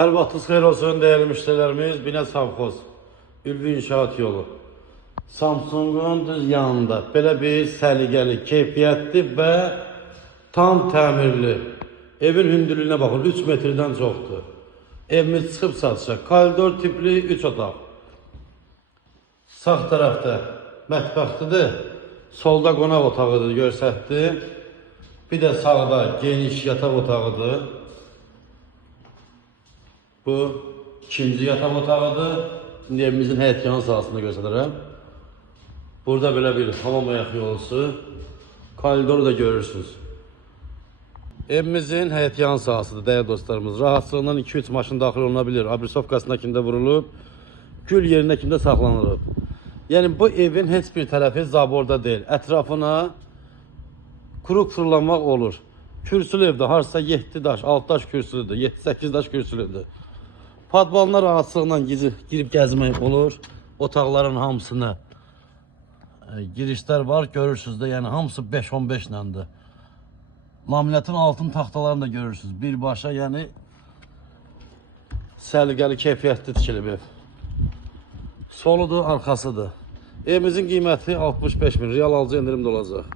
Hər vaxtınız xeyir olsun değerli müşterilerimiz. Binə Savxoz, Ülvi İnşaat yolu. Samsungun düz yanında belə bir səliqəli, keyfiyyətli və tam təmirli evin hündürlüyünə baxın, 3 metrdən çoxdur. Evimiz çıxıb satışa. Koridor tipli 3 otaq. Sağ tərəfdə mətbəxtidir. Solda qonaq otağıdır, görsətdi. Bir də sağda geniş yataq otağıdır. Bu ikinci yataq otağıdır. Şimdi evimizin həyət yan sahasında göstərirəm. Burada belə bir hamam ayaq yolusu. Koridoru da görürsünüz. Evimizin həyət yan sahasıdır değerli dostlarımız. Rahatsızlığından 2-3 maşın daxil olunabilir. Abrisovkasındakinde vurulub, gül yerindəkində saxlanılıb. Yəni bu evin heç bir tərəfi zaborda deyil. Ətrafına kuru fırlanmaq olur. Kürsülü evdə harsa 7 daş, 6 daş kürsülüdür, 7-8 daş kürsülüdür. Padvalına rahatsızlıqla girib gəzmək olur. Otaqların hamısına girişlər var, görürsünüz də, yəni hamısı 5-15 ləndir. Laminatın altın taxtalarını da görürsünüz. Birbaşa, yəni səliqəli, keyfiyyətli tikilib ev. Soludur, arxasıdır. Evimizin qiyməti 65 min, real alıcı endirimdə olacaq.